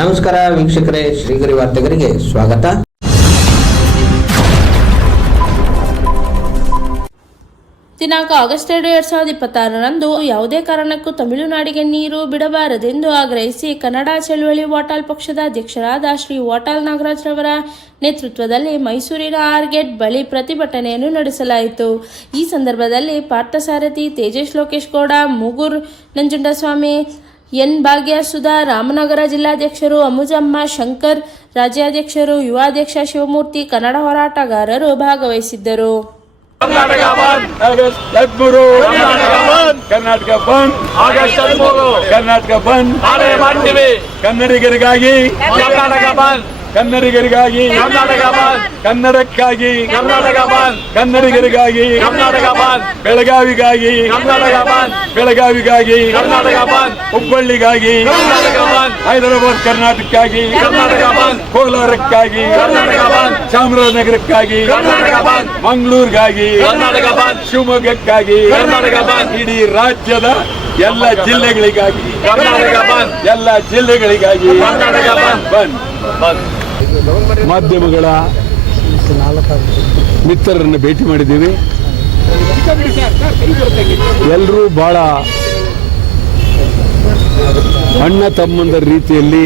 ನಮಸ್ಕಾರ ವೀಕ್ಷಕರೇ, ಶ್ರೀಗರಿ ವಾರ್ತೆಗರಿಗೆ ಸ್ವಾಗತ. ದಿನಾಂಕ ಆಗಸ್ಟ್ 2, 2026ರಂದು ಯಾವುದೇ ಕಾರಣಕ್ಕೂ ತಮಿಳುನಾಡಿಗೆ ನೀರು ಬಿಡಬಾರದೆಂದು ಆಗ್ರಹಿಸಿ ಕನ್ನಡ ಚಳವಳಿ ವಾಟಾಳ್ ಪಕ್ಷದ ಅಧ್ಯಕ್ಷರಾದ ಶ್ರೀ ವಾಟಾಳ್ ನಾಗರಾಜ್ ರವರ ನೇತೃತ್ವದಲ್ಲಿ ಮೈಸೂರಿನ ಆರ್ಗೇಟ್ ಬಳಿ ಪ್ರತಿಭಟನೆಯನ್ನು ನಡೆಸಲಾಯಿತು. ಈ ಸಂದರ್ಭದಲ್ಲಿ ಪಾರ್ಥಸಾರಥಿ, ತೇಜಸ್ ಲೋಕೇಶ್ ಗೌಡ, ಮೂಗೂರ್ ನಂಜುಂಡಸ್ವಾಮಿ, ಎನ್ ಭಾಗ್ಯ, ಸುಧಾ, ರಾಮನಗರ ಜಿಲ್ಲಾಧ್ಯಕ್ಷರು ಅಮುಜಮ್ಮ, ಶಂಕರ್, ರಾಜ್ಯಾಧ್ಯಕ್ಷರು, ಯುವಾಧ್ಯಕ್ಷ ಶಿವಮೂರ್ತಿ, ಕನ್ನಡ ಹೋರಾಟಗಾರರು ಭಾಗವಹಿಸಿದ್ದರು. ಕರ್ನಾಟಕ ಬಂದ್ ಆಗಸ್ಟ್ 13. ಕರ್ನಾಟಕ ಬಂದ್ ಆಗಸ್ಟ್ 13. ಕರ್ನಾಟಕ ಬಂದ್ ನಾಳೆ ಮಾಡ್ತೀವಿ. ಕನ್ನಡಿಗರಿಗಾಗಿ ಕರ್ನಾಟಕ ಬಂದ್, ಕನ್ನಡಿಗರಿಗಾಗಿ ಕರ್ನಾಟಕ ಬಂದ್, ಕನ್ನಡಕ್ಕಾಗಿ ಕರ್ನಾಟಕ ಬಂದ್, ಕನ್ನಡಿಗರಿಗಾಗಿ ಕರ್ನಾಟಕ ಬಂದ್, ಬೆಳಗಾವಿಗಾಗಿ ಕರ್ನಾಟಕ ಬಂದ್, ಬೆಳಗಾವಿಗಾಗಿ ಕರ್ನಾಟಕ ಬಂದ್, ಹುಬ್ಬಳ್ಳಿಗಾಗಿ ಕರ್ನಾಟಕ ಬಂದ್, ಹೈದರಾಬಾದ್ ಕರ್ನಾಟಕಕ್ಕಾಗಿ ಕರ್ನಾಟಕ ಬಂದ್, ಕೋಲಾರಕ್ಕಾಗಿ ಕರ್ನಾಟಕ ಬಂದ್, ಚಾಮರಾಜನಗರಕ್ಕಾಗಿ ಕರ್ನಾಟಕ ಬಂದ್, ಮಂಗಳೂರಿಗಾಗಿ ಕರ್ನಾಟಕ ಬಂದ್, ಶಿವಮೊಗ್ಗಕ್ಕಾಗಿ ಕರ್ನಾಟಕ ಬಂದ್, ಇಡೀ ರಾಜ್ಯದ ಎಲ್ಲ ಜಿಲ್ಲೆಗಳಿಗಾಗಿ ಕರ್ನಾಟಕ ಬಂದ್, ಎಲ್ಲ ಜಿಲ್ಲೆಗಳಿಗಾಗಿ ಕರ್ನಾಟಕ ಬಂದ್ ಬಂದ್ ಬಂದ್. ಮಾಧ್ಯಮಗಳ ಮಿತ್ರರನ್ನು ಭೇಟಿ ಮಾಡಿದ್ದೀವಿ. ಎಲ್ಲರೂ ಬಹಳ ಅಣ್ಣ ತಮ್ಮಂದರ ರೀತಿಯಲ್ಲಿ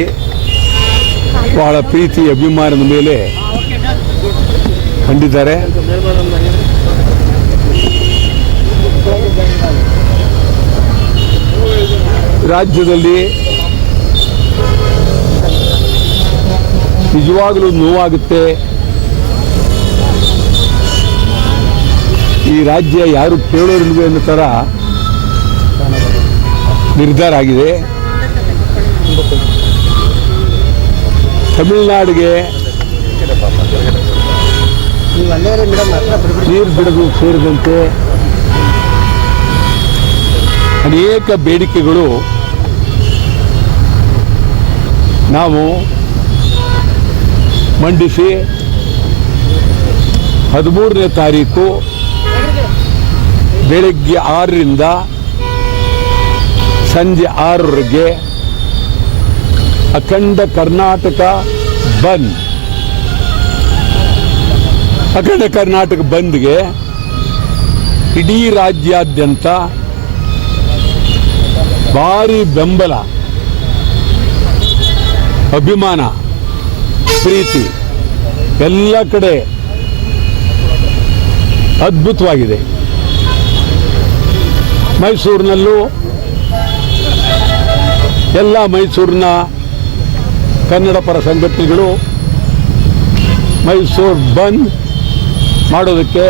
ಬಹಳ ಪ್ರೀತಿ ಅಭಿಮಾನದ ಮೇಲೆ ಕಂಡಿದ್ದಾರೆ. ರಾಜ್ಯದಲ್ಲಿ ನಿಜವಾಗಲೂ ನೋವಾಗುತ್ತೆ. ಈ ರಾಜ್ಯ ಯಾರು ಕೇಳೋರಿಲ್ವೇ ಅನ್ನೋ ಥರ ನಿರ್ಧಾರ ಆಗಿದೆ. ತಮಿಳುನಾಡಿಗೆ ನೀರು ಬಿಡೋದು ಸೇರಿದಂತೆ ಅನೇಕ ಬೇಡಿಕೆಗಳು ನಾವು ಮಂಡಿಸಿ 13ನೇ ತಾರೀಕು ಬೆಳಗ್ಗೆ 6ರಿಂದ ಸಂಜೆ 6ರವರೆಗೆ ಅಖಂಡ ಕರ್ನಾಟಕ ಬಂದ್, ಅಖಂಡ ಕರ್ನಾಟಕ ಬಂದ್ಗೆ ಇಡೀ ರಾಜ್ಯಾದ್ಯಂತ ಭಾರಿ ಬೆಂಬಲ, ಅಭಿಮಾನ, ಪ್ರೀತಿ ಎಲ್ಲ ಕಡೆ ಅದ್ಭುತವಾಗಿದೆ. ಮೈಸೂರಿನಲ್ಲೂ ಎಲ್ಲ ಮೈಸೂರಿನ ಕನ್ನಡ ಪರ ಸಂಘಟನೆಗಳು ಮೈಸೂರು ಬಂದ್ ಮಾಡೋದಕ್ಕೆ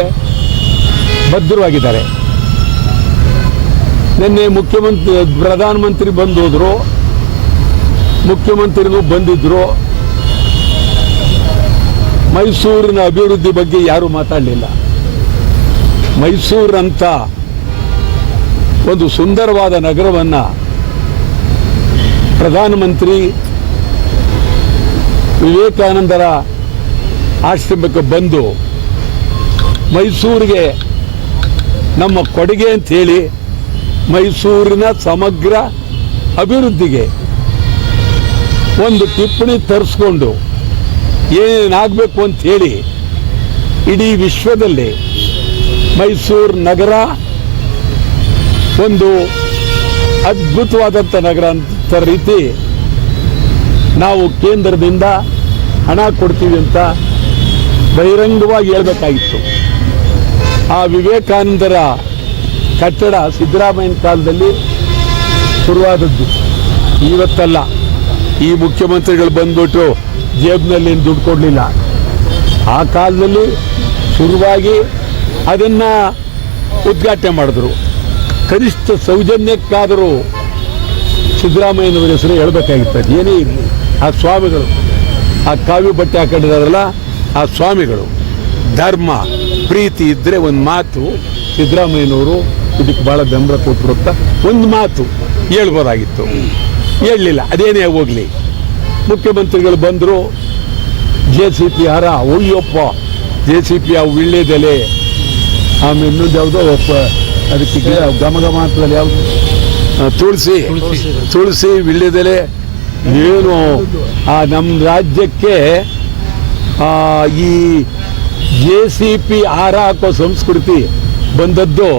ಬದ್ಧವಾಗಿದ್ದಾರೆ. ನಿನ್ನೆ ಪ್ರಧಾನಮಂತ್ರಿ ಬಂದು ಹೋದರು, ಮುಖ್ಯಮಂತ್ರಿಗಳು ಬಂದಿದ್ದರು. ಮೈಸೂರಿನ ಅಭಿವೃದ್ಧಿ ಬಗ್ಗೆ ಯಾರೂ ಮಾತಾಡಲಿಲ್ಲ. ಮೈಸೂರಂತ ಒಂದು ಸುಂದರವಾದ ನಗರವನ್ನು ಪ್ರಧಾನಮಂತ್ರಿ ವಿವೇಕಾನಂದರ ಆಶ್ರಮಕ್ಕೆ ಬಂದು ಮೈಸೂರಿಗೆ ನಮ್ಮ ಕೊಡುಗೆ ಅಂಥೇಳಿ ಮೈಸೂರಿನ ಸಮಗ್ರ ಅಭಿವೃದ್ಧಿಗೆ ಒಂದು ಟಿಪ್ಪಣಿ ತರಿಸ್ಕೊಂಡು ಏನೇನಾಗಬೇಕು ಅಂತ ಹೇಳಿ ಇಡೀ ವಿಶ್ವದಲ್ಲಿ ಮೈಸೂರು ನಗರ ಒಂದು ಅದ್ಭುತವಾದಂಥ ನಗರ ಅಂತ ರೀತಿ ನಾವು ಕೇಂದ್ರದಿಂದ ಹಣ ಕೊಡ್ತೀವಿ ಅಂತ ಬಹಿರಂಗವಾಗಿ ಹೇಳಬೇಕಾಗಿತ್ತು. ಆ ವಿವೇಕಾನಂದರ ಕಟ್ಟಡ ಸಿದ್ದರಾಮಯ್ಯನ ಕಾಲದಲ್ಲಿ ಶುರುವಾದದ್ದು, ಇವತ್ತಲ್ಲ. ಈ ಮುಖ್ಯಮಂತ್ರಿಗಳು ಬಂದ್ಬಿಟ್ಟು ಜೇಬ್ನಲ್ಲಿ ದುಡ್ಡು ಕೊಡಲಿಲ್ಲ. ಆ ಕಾಲದಲ್ಲಿ ಶುರುವಾಗಿ ಅದನ್ನು ಉದ್ಘಾಟನೆ ಮಾಡಿದ್ರು. ಕನಿಷ್ಠ ಸೌಜನ್ಯಕ್ಕಾದರೂ ಸಿದ್ದರಾಮಯ್ಯನವರ ಹೆಸರು ಹೇಳಬೇಕಾಗಿತ್ತು. ಏನೇ ಇರಲಿ, ಆ ಸ್ವಾಮಿಗಳು, ಆ ಕಾವಿ ಬಟ್ಟೆ ಹಾಕೊಂಡಿದ್ದಾರಲ್ಲ, ಆ ಸ್ವಾಮಿಗಳು ಧರ್ಮ ಪ್ರೀತಿ ಇದ್ದರೆ ಒಂದು ಮಾತು ಸಿದ್ದರಾಮಯ್ಯನವರು ಇದಕ್ಕೆ ಭಾಳ ಬೆಂಬಲ ಕೊಟ್ಟರು ಅಂತ ಒಂದು ಮಾತು ಹೇಳ್ಬೋದಾಗಿತ್ತು. ಹೇಳಲಿಲ್ಲ. ಅದೇನೇ ಹೋಗಲಿ, ಮುಖ್ಯಮಂತ್ರಿಗಳು ಬಂದರು. JCP ಹಾರ, ಅಯ್ಯಪ್ಪ JCP ಆ ವೀಳ್ಯದೆಲೆ, ಆಮೇಲೆ ಇನ್ನೊಂದು ಯಾವುದೋ ಅದಕ್ಕೆ ಘಮ ಘಮ ಅಂತದಲ್ಲಿ ಯಾವುದು ತುಳಸಿ ವೀಳ್ಯದೆಲೆ ಏನು ನಮ್ಮ ರಾಜ್ಯಕ್ಕೆ ಈ JCP ಹಾರ ಹಾಕೋ ಸಂಸ್ಕೃತಿ ಬಂದದ್ದು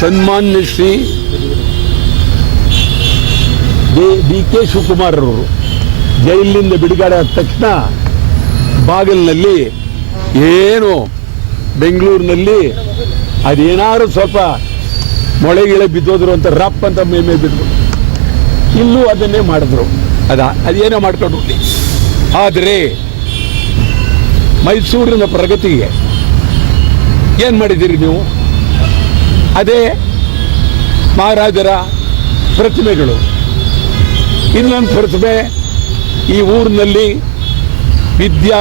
ಸನ್ಮಾನ್ಯ ಶ್ರೀ DK ಶಿವಕುಮಾರ್ ಅವರು ಜೈಲಿನಿಂದ ಬಿಡುಗಡೆ ಆದ ತಕ್ಷಣ ಬಾಗಿಲಿನಲ್ಲಿ ಏನು ಬೆಂಗಳೂರಿನಲ್ಲಿ ಅದೇನಾದ್ರು ಸ್ವಲ್ಪ ಮೊಳೆಗಿಳೆ ಬಿದ್ದೋದ್ರು ಅಂತ ರಪ್ ಅಂತ ಮೇಮೆ ಬಿದ್ರು. ಇಲ್ಲೂ ಅದನ್ನೇ ಮಾಡಿದ್ರು. ಅದೇನೋ ಮಾಡ್ಕೊಂಡು ಹೋಗ್ಲಿ. ಆದರೆ ಮೈಸೂರಿನ ಪ್ರಗತಿಗೆ ಏನು ಮಾಡಿದ್ದೀರಿ ನೀವು? ಅದೇ ಮಹಾರಾಜರ ಪ್ರತಿಮೆಗಳು. ಇನ್ನೊಂದು ಪ್ರತಿಮೆ ಈ ಊರಿನಲ್ಲಿ ವಿದ್ಯಾ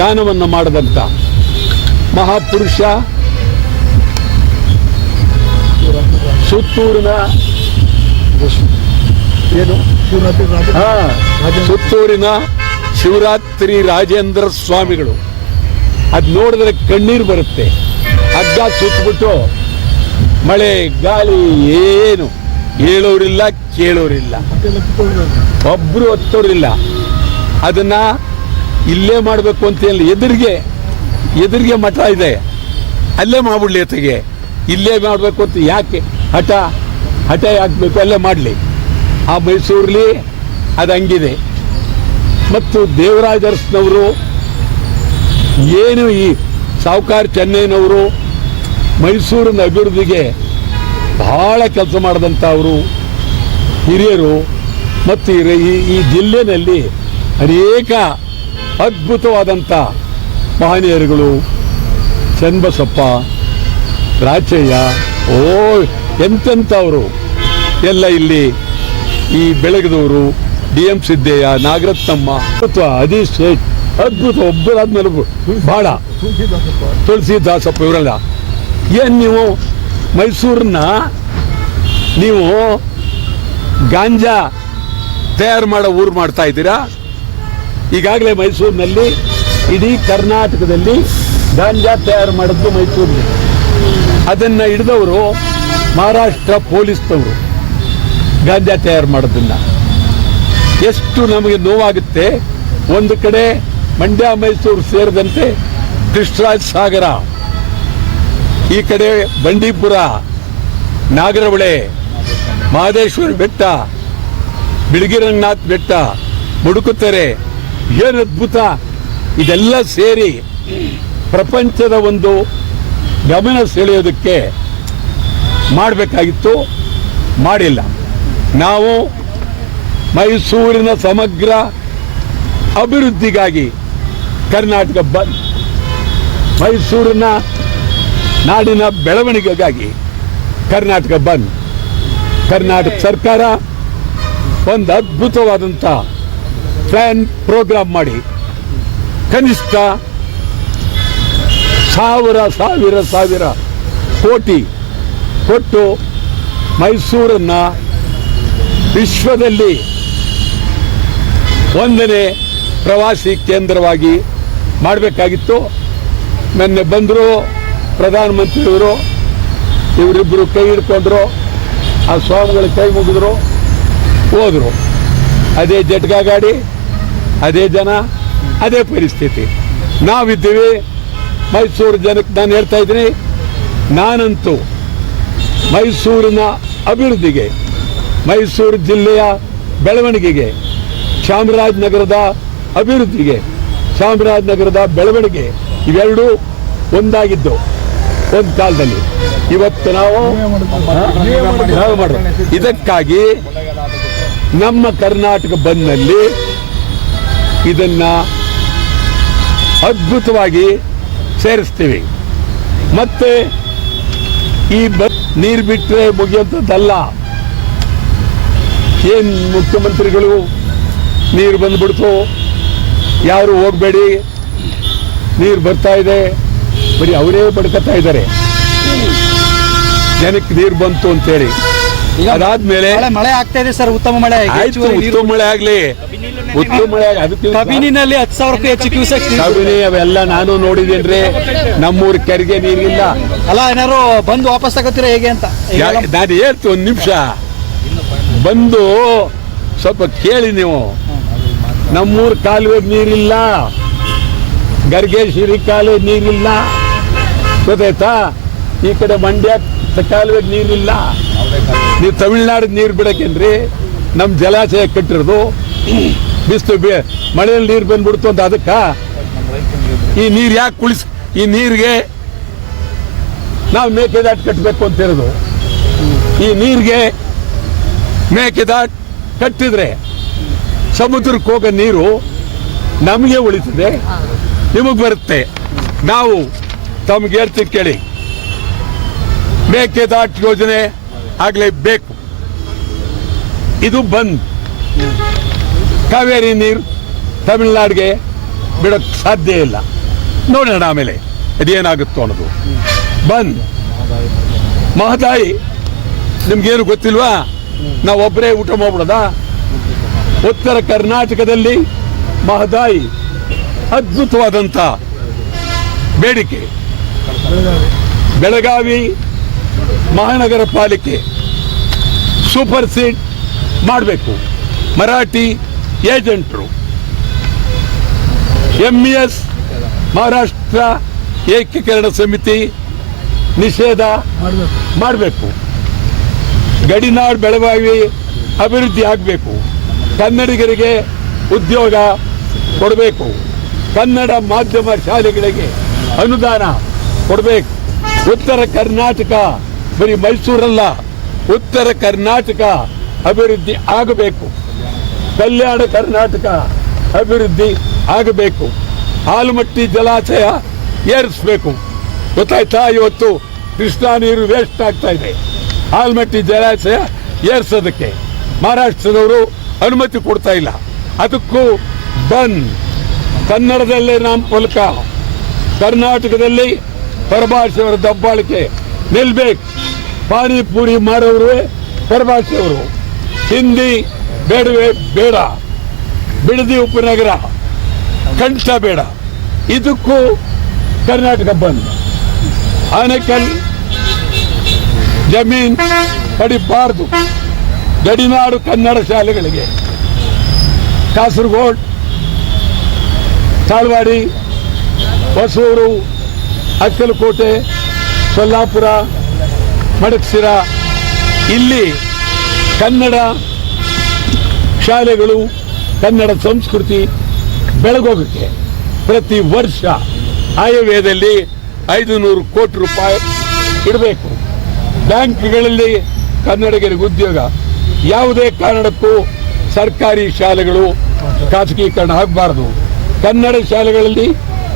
ದಾನವನ್ನು ಮಾಡದಂಥ ಮಹಾಪುರುಷ ಸುತ್ತೂರಿನ ಏನು ಸುತ್ತೂರಿನ ಶಿವರಾತ್ರಿ ರಾಜೇಂದ್ರ ಸ್ವಾಮಿಗಳು. ಅದು ನೋಡಿದ್ರೆ ಕಣ್ಣೀರು ಬರುತ್ತೆ. ಹಗ್ಗ ಸುತ್ತಬಿಟ್ಟು ಮಳೆ ಗಾಳಿ ಏನು ಹೇಳೋರಿಲ್ಲ ಕೇಳೋರಿಲ್ಲ, ಒಬ್ರು ಹತ್ತೋರಿಲ್ಲ. ಅದನ್ನ ಇಲ್ಲೇ ಮಾಡಬೇಕು ಅಂತ ಹೇಳಿ ಎದುರಿಗೆ ಮಠ ಇದೆ, ಅಲ್ಲೇ ಮಾಡ್ಬಿಡ್ಲಿ. ಅತ್ತಿಗೆ ಇಲ್ಲೇ ಮಾಡಬೇಕು ಅಂತ ಯಾಕೆ ಹಠ ಯಾಕಬೇಕು? ಅಲ್ಲೇ ಮಾಡಲಿ. ಆ ಮೈಸೂರಲ್ಲಿ ಅದು ಹಂಗಿದೆ. ಮತ್ತು ದೇವರಾಜ ಅರಸ್ನವರು ಏನು ಈ ಸಾವುಕಾರ ಚೆನ್ನೈನವರು ಮೈಸೂರಿನ ಅಭಿವೃದ್ಧಿಗೆ ಬಹಳ ಕೆಲಸ ಮಾಡಿದಂಥ ಅವರು ಹಿರಿಯರು. ಮತ್ತು ಈ ಜಿಲ್ಲೆಯಲ್ಲಿ ಅನೇಕ ಅದ್ಭುತವಾದಂಥ ಮಹನೀಯರುಗಳು, ಚನ್ನಬಸಪ್ಪ, ರಾಚಯ್ಯ, ಎಂತೆಂಥವರು ಎಲ್ಲ ಇಲ್ಲಿ ಈ ಬೆಳಗದವರು, DM ಸಿದ್ದಯ್ಯ, ನಾಗರತ್ನಮ್ಮ, ಅದೀಶ್ ಶೇಖ್, ಅದ್ಭುತ. ಒಬ್ಬರಾದ್ಮೇಲೆ ಬಹಳ ತುಳಸಿದಾಸಪ್ಪ, ಇವರೆಲ್ಲ. ಏನು ನೀವು ಮೈಸೂರನ್ನ ನೀವು ಗಾಂಜಾ ತಯಾರು ಮಾಡೋ ಊರು ಮಾಡ್ತಾ ಇದ್ದೀರಾ? ಈಗಾಗಲೇ ಮೈಸೂರಿನಲ್ಲಿ ಇಡೀ ಕರ್ನಾಟಕದಲ್ಲಿ ಗಾಂಜಾ ತಯಾರು ಮಾಡಿದ್ದು ಮೈಸೂರಿನಲ್ಲಿ. ಅದನ್ನು ಹಿಡಿದವರು ಮಹಾರಾಷ್ಟ್ರ ಪೊಲೀಸ್ನವರು ಗಾಂಜಾ ತಯಾರು ಮಾಡೋದನ್ನ. ಎಷ್ಟು ನಮಗೆ ನೋವಾಗುತ್ತೆ. ಒಂದು ಕಡೆ ಮಂಡ್ಯ ಮೈಸೂರು ಸೇರಿದಂತೆ ಕೃಷ್ಣರಾಜ ಸಾಗರ, ಈ ಕಡೆ ಬಂಡೀಪುರ, ನಾಗರಹೊಳೆ, ಮಹದೇಶ್ವರ ಬೆಟ್ಟ, ಬಿಳಿಗಿರಂಗನಾಥ್ ಬೆಟ್ಟ, ಮುಡುಕುತೆರೆ, ಏನು ಅದ್ಭುತ. ಇದೆಲ್ಲ ಸೇರಿ ಪ್ರಪಂಚದ ಒಂದು ಗಮನ ಸೆಳೆಯೋದಕ್ಕೆ ಮಾಡಬೇಕಾಗಿತ್ತು, ಮಾಡಿಲ್ಲ. ನಾವು ಮೈಸೂರಿನ ಸಮಗ್ರ ಅಭಿವೃದ್ಧಿಗಾಗಿ ಕರ್ನಾಟಕ ಬಂದ್, ಮೈಸೂರಿನ ನಾಡಿನ ಬೆಳವಣಿಗೆಗಾಗಿ ಕರ್ನಾಟಕ ಬಂದ್. ಕರ್ನಾಟಕ ಸರ್ಕಾರ ಒಂದು ಅದ್ಭುತವಾದಂಥ ಪ್ಲಾನ್ ಪ್ರೋಗ್ರಾಮ್ ಮಾಡಿ ಕನಿಷ್ಠ ಸಾವಿರ ಕೋಟಿ ಕೊಟ್ಟು ಮೈಸೂರನ್ನು ವಿಶ್ವದಲ್ಲಿ 1ನೇ ಪ್ರವಾಸಿ ಕೇಂದ್ರವಾಗಿ ಮಾಡಬೇಕಾಗಿತ್ತು. ಮೊನ್ನೆ ಬಂದರು ಪ್ರಧಾನಮಂತ್ರಿಯವರು, ಇವರಿಬ್ಬರು ಕೈ ಹಿಡ್ಕೊಂಡ್ರು, ಆ ಸ್ವಾಮಿಗಳ ಕೈ ಮುಗಿದ್ರು, ಹೋದರು. ಅದೇ ಜಟ್ಕಾ ಗಾಡಿ, ಅದೇ ಜನ, ಅದೇ ಪರಿಸ್ಥಿತಿ ನಾವಿದ್ದೀವಿ. ಮೈಸೂರು ಜನಕ್ಕೆ ನಾನು ಹೇಳ್ತಾ ಇದ್ದೀನಿ, ನಾನಂತೂ ಮೈಸೂರಿನ ಅಭಿವೃದ್ಧಿಗೆ, ಮೈಸೂರು ಜಿಲ್ಲೆಯ ಬೆಳವಣಿಗೆಗೆ, ಚಾಮರಾಜನಗರದ ಅಭಿವೃದ್ಧಿಗೆ, ಚಾಮರಾಜನಗರದ ಬೆಳವಣಿಗೆ ಇವೆರಡೂ ಒಂದಾಗಿದ್ದು ಒಂದು ಕಾಲದಲ್ಲಿ. ಇವತ್ತು ನಾವು ಮಾಡೋದು. ಇದಕ್ಕಾಗಿ ನಮ್ಮ ಕರ್ನಾಟಕ ಬಂದ್ನಲ್ಲಿ ಇದನ್ನ ಅದ್ಭುತವಾಗಿ ಸೇರಿಸ್ತೀವಿ. ಮತ್ತೆ ಈ ನೀರು ಬಿಟ್ಟರೆ ಮುಗಿಯುವಂಥದ್ದಲ್ಲ. ಏನು ಮುಖ್ಯಮಂತ್ರಿಗಳು ನೀರು ಬಂದ್ಬಿಡ್ತು, ಯಾರು ಹೋಗಬೇಡಿ, ನೀರು ಬರ್ತಾ ಇದೆ, ಬರೀ ಅವರೇ ಬಡ್ಕತ್ತಾ ಇದ್ದಾರೆ. ಜನಕ್ಕೆ ನೀರು ಬಂತು ಅಂತೇಳಿ. ಅದಾದ್ಮೇಲೆ ಮಳೆ ಆಗ್ತಾ ಇದೆ ಸರ್, ಉತ್ತಮ ಮಳೆ ಆಯ್ತು, ಉತ್ತಮ ಮಳೆ ಆಗ್ಲಿ, ಉತ್ತಮ ಮಳೆ. ಅದಕ್ಕೆ ಕಬಿನಿನಲ್ಲಿ 10,000ಕ್ಕೂ ಹೆಚ್ಚು ಕ್ಯೂಸೆಕ್ ಕಬಿನಿ ಅವೆಲ್ಲ ನಾನು ನೋಡಿದೇನ್ರಿ. ನಮ್ಮೂರ ಕೆರೆಗೆ ನೀರಿಲ್ಲ. ಅಲ್ಲ, ಏನಾದ್ರು ಬಂದು ವಾಪಸ್ ತಗೋತೀರಾ ಹೇಗೆ ಅಂತ? ನಾನು ಹೇಳ್ತು, ಒಂದು ನಿಮಿಷ. ಬಂದು ಸ್ವಲ್ಪ ಕೇಳಿ ನೀವು. ನಮ್ಮೂರು ಕಾಲುವೆಗೆ ನೀರಿಲ್ಲ, ಗರ್ಗೇಶ್ವರಿ ಕಾಲುವೆ ನೀರಿಲ್ಲ, ಗೊತ್ತಾಯ್ತಾ? ಈ ಕಡೆ ಮಂಡ್ಯ ಕಾಲುವೆಗೆ ನೀರಿಲ್ಲ. ನೀವು ತಮಿಳ್ನಾಡಿಗೆ ನೀರು ಬಿಡಕ್ಕೇನ್ರಿ? ನಮ್ಮ ಜಲಾಶಯ ಕಟ್ಟಿರೋದು ಬಿಸಿಲು ಮಳೆಯಲ್ಲಿ ನೀರು ಬಂದ್ಬಿಡ್ತು ಅಂತ ಅದಕ್ಕ ಈ ನೀರು ಯಾಕೆ ಈ ನೀರಿಗೆ ನಾವು ಮೇಕೆದಾಟು ಕಟ್ಟಬೇಕು ಅಂತ ಹೇಳೋದು. ಈ ನೀರಿಗೆ ಮೇಕೆದಾಟು ಕಟ್ಟಿದ್ರೆ ಸಮುದ್ರಕ್ಕೆ ಹೋಗೋ ನೀರು ನಮಗೆ ಉಳಿತದೆ, ನಿಮಗೆ ಬರುತ್ತೆ. ನಾವು ತಮ್ಗೆ ಹೇಳ್ತೀವಿ ಕೇಳಿ, ಮೇಕೆದಾಟು ಯೋಜನೆ ಆಗಲೇಬೇಕು. ಇದು ಬಂದ್. ಕಾವೇರಿ ನೀರು ತಮಿಳ್ನಾಡಿಗೆ ಬಿಡೋಕ್ಕೆ ಸಾಧ್ಯ ಇಲ್ಲ. ನೋಡೋಣ ಆಮೇಲೆ ಅದೇನಾಗುತ್ತೋ ಅನ್ನೋದು. ಬಂದ್. ಮಹದಾಯಿ ನಿಮ್ಗೇನು ಗೊತ್ತಿಲ್ವಾ? ನಾವೊಬ್ಬರೇ ಊಟ ಮಾಡ್ಬಿಡೋದ? ಉತ್ತರ ಕರ್ನಾಟಕದಲ್ಲಿ ಮಹದಾಯಿ ಅದ್ಭುತವಾದಂಥ ಬೇಡಿಕೆ. ಬೆಳಗಾವಿ ಮಹಾನಗರ ಪಾಲಿಕೆ ಸೂಪರ್ ಸೀಡ್ ಮಾಡಬೇಕು. ಮರಾಠಿ ಏಜೆಂಟ್ರು MES ಮಹಾರಾಷ್ಟ್ರ ಏಕೀಕರಣ ಸಮಿತಿ ನಿಷೇಧ ಮಾಡಬೇಕು. ಗಡಿನಾಡು ಬೆಳಗಾವಿ ಅಭಿವೃದ್ಧಿ ಆಗಬೇಕು. ಕನ್ನಡಿಗರಿಗೆ ಉದ್ಯೋಗ ಕೊಡಬೇಕು. ಕನ್ನಡ ಮಾಧ್ಯಮ ಶಾಲೆಗಳಿಗೆ ಅನುದಾನ ಕೊಡಬೇಕು. ಉತ್ತರ ಕರ್ನಾಟಕ, ಬರೀ ಮೈಸೂರಲ್ಲ, ಉತ್ತರ ಕರ್ನಾಟಕ ಅಭಿವೃದ್ಧಿ ಆಗಬೇಕು. ಕಲ್ಯಾಣ ಕರ್ನಾಟಕ ಅಭಿವೃದ್ಧಿ ಆಗಬೇಕು. ಆಲಮಟ್ಟಿ ಜಲಾಶಯ ಏರಿಸಬೇಕು. ಗೊತ್ತಾಯ್ತಾ? ಇವತ್ತು ಕೃಷ್ಣಾ ನೀರು ವೇಸ್ಟ್ ಆಗ್ತಾ ಇದೆ. ಆಲಮಟ್ಟಿ ಜಲಾಶಯ ಏರಿಸೋದಕ್ಕೆ ಮಹಾರಾಷ್ಟ್ರದವರು ಅನುಮತಿ ಕೊಡ್ತಾ ಇಲ್ಲ. ಅದಕ್ಕೂ ಬಂದ್. ಕನ್ನಡದಲ್ಲೇ ನಾಮಫಲಕ. ಕರ್ನಾಟಕದಲ್ಲಿ ಪರಭಾಷೆಯವರ ದಬ್ಬಾಳಿಕೆ ನಿಲ್ಬೇಕು. ಪಾನಿಪುರಿ ಮಾರೋರು ಪರಭಾಷೆಯವರು. ಹಿಂದಿ ಬೇಡವೇ ಬೇಡ. ಬಿಡದಿ ಉಪನಗರ ಕಂಠ ಬೇಡ. ಇದಕ್ಕೂ ಕರ್ನಾಟಕ ಬಂದ್. ಆನೇಕಲ್ ಜಮೀನ್ ಪಡಿಬಾರ್ದು. ಗಡಿನಾಡು ಕನ್ನಡ ಶಾಲೆಗಳಿಗೆ ಕಾಸರಗೋಡು, ತಾಳ್ವಾಡಿ, ಹೊಸೂರು, ಅಕ್ಕಲಕೋಟೆ, ಸೊಲ್ಲಾಪುರ, ಮಡಕ್ಸಿರ ಇಲ್ಲಿ ಕನ್ನಡ ಶಾಲೆಗಳು, ಕನ್ನಡ ಸಂಸ್ಕೃತಿ ಬೆಳಗೋಗಕ್ಕೆ ಪ್ರತಿ ವರ್ಷ ಆಯವ್ಯಯದಲ್ಲಿ 500 ಕೋಟಿ ರೂಪಾಯಿ ಇಡಬೇಕು. ಬ್ಯಾಂಕ್ಗಳಲ್ಲಿ ಕನ್ನಡಿಗರಿಗೆ ಉದ್ಯೋಗ. ಯಾವುದೇ ಕಾರಣಕ್ಕೂ ಸರ್ಕಾರಿ ಶಾಲೆಗಳು ಖಾಸಗೀಕರಣ ಆಗಬಾರದು. ಕನ್ನಡ ಶಾಲೆಗಳಲ್ಲಿ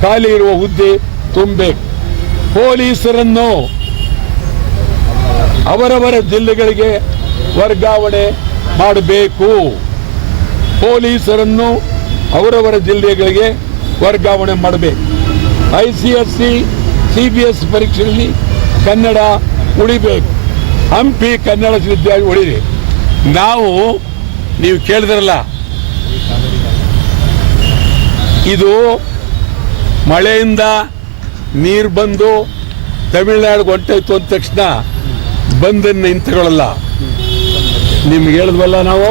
ಖಾಲಿ ಇರುವ ಹುದ್ದೆ ತುಂಬಬೇಕು. ಪೊಲೀಸರನ್ನು ಅವರವರ ಜಿಲ್ಲೆಗಳಿಗೆ ವರ್ಗಾವಣೆ ಮಾಡಬೇಕು. ಪೊಲೀಸರನ್ನು ಅವರವರ ಜಿಲ್ಲೆಗಳಿಗೆ ವರ್ಗಾವಣೆ ಮಾಡಬೇಕು. ICSE CBS ಪರೀಕ್ಷೆಯಲ್ಲಿ ಕನ್ನಡ ಉಳಿಬೇಕು. ಹಂಪಿ ಕನ್ನಡ ವಿದ್ಯಾರ್ಥಿ ಉಳಿರಿ. ನೀವು ಕೇಳಿದ್ರಲ್ಲ, ಇದು ಮಳೆಯಿಂದ ನೀರು ಬಂದು ತಮಿಳುನಾಡಿಗೆ ಹೊಂಟೋಯ್ತು ಅಂದ ತಕ್ಷಣ ಬಂದನ್ನು ನಿಂತುಕೊಳ್ಳಲ್ಲ. ನಿಮ್ಗೆ ಹೇಳಿದ್ವಲ್ಲ ನಾವು,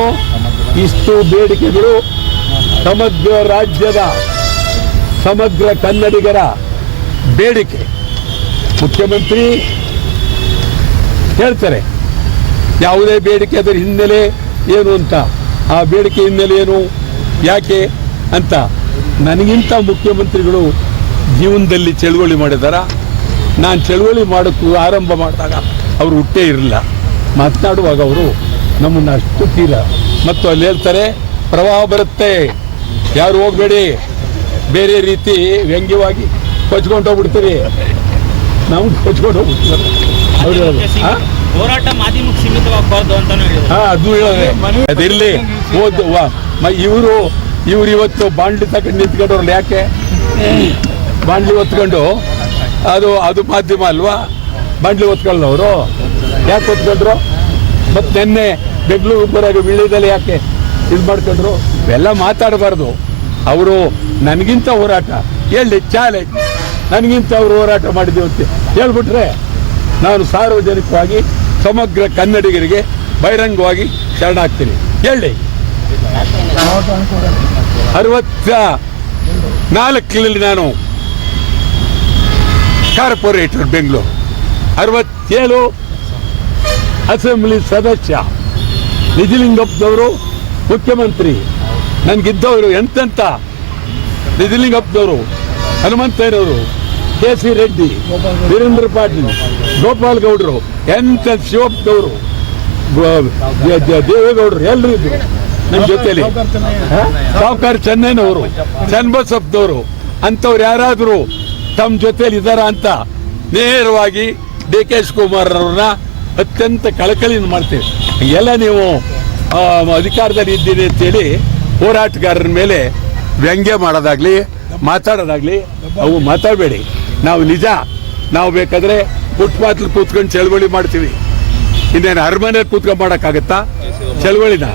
ಇಷ್ಟು ಬೇಡಿಕೆಗಳು ಸಮಗ್ರ ರಾಜ್ಯದ ಸಮಗ್ರ ಕನ್ನಡಿಗರ ಬೇಡಿಕೆ. ಮುಖ್ಯಮಂತ್ರಿ ಹೇಳ್ತಾರೆ ಯಾವುದೇ ಬೇಡಿಕೆ ಅದರ ಹಿನ್ನೆಲೆ ಏನು ಅಂತ. ಆ ಬೇಡಿಕೆ ಹಿನ್ನೆಲೆ ಏನು, ಯಾಕೆ ಅಂತ. ನನಗಿಂತ ಮುಖ್ಯಮಂತ್ರಿಗಳು ಜೀವನದಲ್ಲಿ ಚಳುವಳಿ ಮಾಡಿದಾರ? ನಾನು ಚಳುವಳಿ ಮಾಡೋಕ್ಕೂ ಆರಂಭ ಮಾಡಿದಾಗ ಅವರು ಹುಟ್ಟೇ ಇರಲಿಲ್ಲ. ಮಾತನಾಡುವಾಗ ಅವರು ನಮ್ಮನ್ನು ಅಷ್ಟು ತೀರ. ಮತ್ತು ಅಲ್ಲಿ ಹೇಳ್ತಾರೆ ಪ್ರವಾಹ ಬರುತ್ತೆ, ಯಾರು ಹೋಗಬೇಡಿ, ಬೇರೆ ರೀತಿ ವ್ಯಂಗ್ಯವಾಗಿ ಕೊಚ್ಕೊಂಡು ಹೋಗ್ಬಿಡ್ತೀರಿ. ನಾವು ಕೊಚ್ಕೊಂಡು ಹೋಗ್ಬಿಡ್ತೀವಿ. ಅವ್ರು ಹೇಳೋದು ಹೋರಾಟ ಮಾಧ್ಯಮಕ್ಕೆ ಸೀಮಿತವಾಗಬಾರ್ದು ಅಂತ ಅದು ಹೇಳಿದ್ರೆ ಅದಿರಲಿ. ಇವರು ಇವತ್ತು ಬಾಂಡ್ಲಿ ತಗೊಂಡು ನಿಂತ್ಕೊಂಡವ್ರಲ್ಲ. ಯಾಕೆ ಬಾಂಡ್ಲಿ ಹೊತ್ಕೊಂಡು? ಅದು ಮಾಧ್ಯಮ ಅಲ್ವಾ? ಬಾಂಡ್ಲಿ ಹೊತ್ಕೊಳ್ಳೋರು ಯಾಕೆ ಹೊತ್ಕೊಂಡ್ರು? ಮತ್ತು ನಿನ್ನೆ ಬೆಂಗಳೂರು ಬರೋದು ವಿಳ್ಯದಲ್ಲಿ ಯಾಕೆ ಇದು ಮಾಡ್ಕೊಂಡ್ರು? ಇವೆಲ್ಲ ಮಾತಾಡಬಾರ್ದು. ಅವರು ನನಗಿಂತ ಹೋರಾಟ ಹೇಳಿ, ಚಾಲೆಂಜ್, ನನಗಿಂತ ಅವರು ಹೋರಾಟ ಮಾಡಿದ್ದೀವಿ ಅಂತ ಹೇಳ್ಬಿಟ್ರೆ ನಾನು ಸಾರ್ವಜನಿಕವಾಗಿ ಸಮಗ್ರ ಕನ್ನಡಿಗರಿಗೆ ಬಹಿರಂಗವಾಗಿ ಶರಣಾಗ್ತೀನಿ. ಹೇಳಿ, 64ರಲ್ಲಿ ನಾನು ಕಾರ್ಪೊರೇಟರ್ ಬೆಂಗಳೂರು, 67 ಅಸೆಂಬ್ಲಿ ಸದಸ್ಯ, ನಿಜಲಿಂಗಪ್ಪನವರು ಮುಖ್ಯಮಂತ್ರಿ, ನನಗಿದ್ದವರು ಎಂತೆಂಥ ನಿಜಲಿಂಗಪ್ಪನವರು, ಹನುಮಂತಯ್ಯನವರು, ಕೆ.ಸಿ. ರೆಡ್ಡಿ, ವೀರೇಂದ್ರ ಪಾಟೀಲ್, ಗೋಪಾಲ್ ಗೌಡರು, ಎಂತ ಶಿವಪ್ಪನವರು, ದೇವೇಗೌಡರು ಎಲ್ಲರೂ ಇದ್ರು ನಮ್ಮ ಜೊತೆಲಿ. ಸಾವುಕಾರ ಚೆನ್ನೈನವರು, ಚನ್ನಬಸಪ್ಪನವರು, ಅಂಥವ್ರು ಯಾರಾದರೂ ತಮ್ಮ ಜೊತೆಲಿ ಇದ್ದಾರ ಅಂತ ನೇರವಾಗಿ ಡಿ.ಕೆ. ಶಿವಕುಮಾರ್ ಅವ್ರನ್ನ ಅತ್ಯಂತ ಕಳಕಳಿಯಿಂದ ಮಾಡ್ತೇವೆ. ಎಲ್ಲ ನೀವು ಅಧಿಕಾರದಲ್ಲಿ ಇದ್ದೀರಿ ಅಂತೇಳಿ ಹೋರಾಟಗಾರರ ಮೇಲೆ ವ್ಯಂಗ್ಯ ಮಾಡೋದಾಗ್ಲಿ ಮಾತಾಡೋದಾಗ್ಲಿ ಅವು ಮಾತಾಡಬೇಡಿ. ನಾವು ನಿಜ, ನಾವು ಬೇಕಾದ್ರೆ ಫುಟ್ಪಾತ್ಲಿ ಕೂತ್ಕೊಂಡು ಚಳವಳಿ ಮಾಡ್ತೀವಿ. ಇನ್ನೇನು ಅರಮನೆಯಲ್ಲಿ ಕೂತ್ಕೊಂಡು ಮಾಡೋಕ್ಕಾಗತ್ತಾ ಚಳವಳಿನ?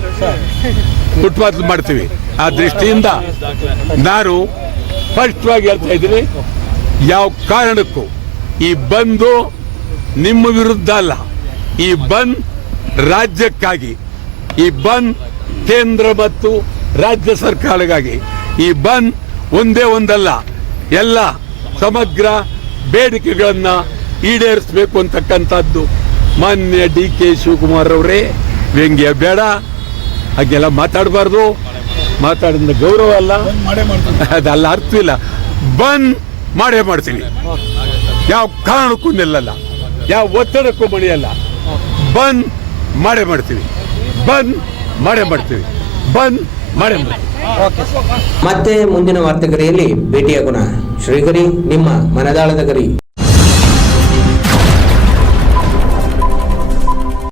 ಫುಟ್ಪಾತ್ಲಿ ಮಾಡ್ತೀವಿ. ಆ ದೃಷ್ಟಿಯಿಂದ ನಾನು ಸ್ಪಷ್ಟವಾಗಿ ಹೇಳ್ತಾ ಇದ್ದೀನಿ, ಯಾವ ಕಾರಣಕ್ಕೂ ಈ ಬಂದು ನಿಮ್ಮ ವಿರುದ್ಧ ಅಲ್ಲ, ಈ ಬಂದ್ ರಾಜ್ಯಕ್ಕಾಗಿ, ಈ ಬಂದ್ ಕೇಂದ್ರ ಮತ್ತು ರಾಜ್ಯ ಸರ್ಕಾರಕ್ಕಾಗಿ. ಈ ಬಂದ್ ಒಂದೇ ಒಂದಲ್ಲ, ಎಲ್ಲ ಸಮಗ್ರ ಬೇಡಿಕೆಗಳನ್ನು ಈಡೇರಿಸಬೇಕು ಅಂತಕ್ಕಂಥದ್ದು. ಮಾನ್ಯ ಡಿ.ಕೆ. ಶಿವಕುಮಾರ್ ಅವರೇ, ವ್ಯಂಗ್ಯ ಬೇಡ, ಹಾಗೆಲ್ಲ ಮಾತಾಡಬಾರ್ದು. ಮಾತಾಡಿದ ಗೌರವ ಅಲ್ಲ, ಅದಲ್ಲ ಅರ್ಥವಿಲ್ಲ. ಬಂದ್ ಮಾಡೇ ಮಾಡ್ತೀವಿ, ಯಾವ ಕಾರಣಕ್ಕೂ ನಿಲ್ಲಲ್ಲ, ಯಾವ ಒತ್ತಡಕ್ಕೂ ಮಣಿಯಲ್ಲ. ಬಂದ್ ಮಾಡೇ ಮಾಡ್ತೀವಿ, ಬಂದ್ ಮಾಡೇ ಮಾಡ್ತೀವಿ, ಬಂದ್ ಮಾಡೇ ಮಾಡ್ತೀವಿ. ಮತ್ತೆ ಮುಂದಿನ ವಾರ್ತೆಗರಿಯಲ್ಲಿ ಭೇಟಿಯಾಗೋಣ. ಶ್ರೀಗರಿ, ನಿಮ್ಮ ಮನದಾಳದ ಗರಿ.